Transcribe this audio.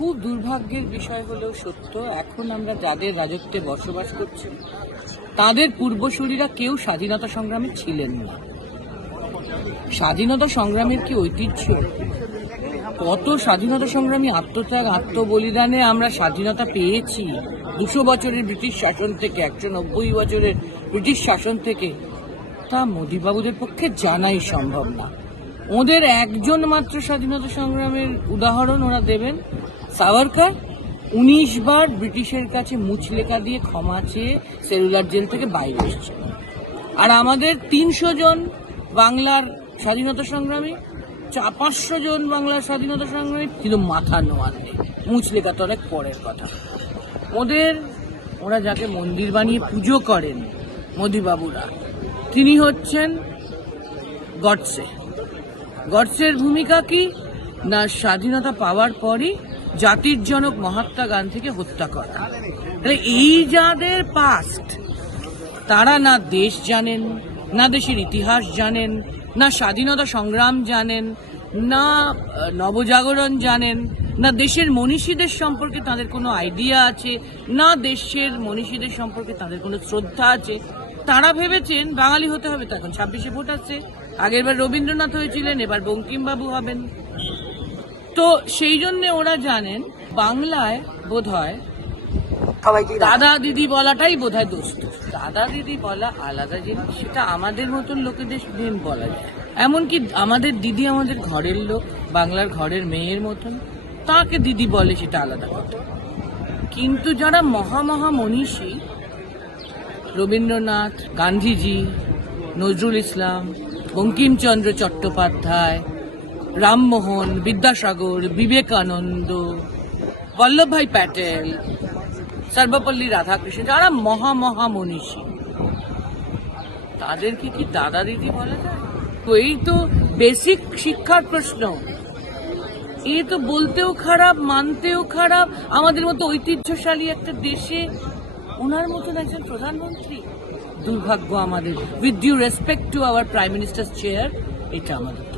খুব দুর্ভাগ্যের বিষয় হলেও সত্য, এখন আমরা যাদের রাজত্বে বসবাস করছি, তাদের পূর্বসূরীরা কেউ স্বাধীনতা সংগ্রামে ছিলেন না। স্বাধীনতা সংগ্রামের কি ঐতিহ্য? কত স্বাধীনতা সংগ্রামী আত্মত্যাগ, আত্মবলিদানে আমরা স্বাধীনতা পেয়েছি? দুশো বছরের ব্রিটিশ শাসন থেকে, একশো নব্বই বছরের ব্রিটিশ শাসন থেকে। তা মোদীবাবুদের পক্ষে জানাই সম্ভব না। ওদের একজন মাত্র স্বাধীনতা সংগ্রামের উদাহরণ ওরা দেবেন সাভারকার উনিশ বার ব্রিটিশের কাছে মুচলেখা দিয়ে ক্ষমা চেয়ে সেলুলার জেল থেকে বাইরে এসেছে। আর আমাদের তিনশো জন বাংলার স্বাধীনতা সংগ্রামী পাঁচশো জন বাংলার স্বাধীনতা সংগ্রামী, কিন্তু মাথা নোয়ার নেই। মুচলেখা তো অনেক পরের কথা। ওদের, ওরা যাকে মন্দির বানিয়ে পুজো করেন মোদিবাবুরা তিনি হচ্ছেন গডসে। গডসের ভূমিকা কি? না স্বাধীনতা পাওয়ার পরই জাতির জনক মহাত্মা গান্ধীকে হত্যা করা। তাহলে এই যাদের পাস্ট তারা না দেশ জানেন, না দেশের ইতিহাস জানেন, না স্বাধীনতা সংগ্রাম জানেন, না নবজাগরণ জানেন, না দেশের মনীষীদের সম্পর্কে তাদের কোনো আইডিয়া আছে, না দেশের মনীষীদের সম্পর্কে তাদের কোনো শ্রদ্ধা আছে, তারা ভেবেছেন বাঙালি হতে হবে তো এখন। ছাব্বিশে ভোট আছে আগেরবার রবীন্দ্রনাথ হয়েছিলেন, এবার বঙ্কিমবাবু হবেন। তো সেই জন্য ওরা জানেন বাংলায় বোধ হয় দাদা দিদি বলাটাই বোধ হয় দোষ দাদা দিদি বলা আলাদা জিনিস সেটা আমাদের মতন লোকেদের দিন বলা যায়। এমনকি আমাদের দিদি আমাদের ঘরের লোক বাংলার ঘরের মেয়ের মতন তাকে দিদি বলে সেটা আলাদা কথা। কিন্তু যারা মহা মহা মনীষী রবীন্দ্রনাথ গান্ধীজি নজরুল ইসলাম বঙ্কিমচন্দ্র চট্টোপাধ্যায় রামমোহন, বিদ্যাসাগর, বিবেকানন্দ, বল্লভভাই প্যাটেল, সর্বপল্লী রাধাকৃষ্ণ, যারা মহা মহা মনীষী তাদেরকে কি দাদা দিদি বলা তো এই তো বেসিক শিক্ষার প্রশ্ন। এ তো বলতেও খারাপ, মানতেও খারাপ, আমাদের মতো ঐতিহ্যশালী একটা দেশে ওনার মতন একজন প্রধানমন্ত্রী? দুর্ভাগ্য আমাদের। With due respect to our prime minister chair এটা আমাদের।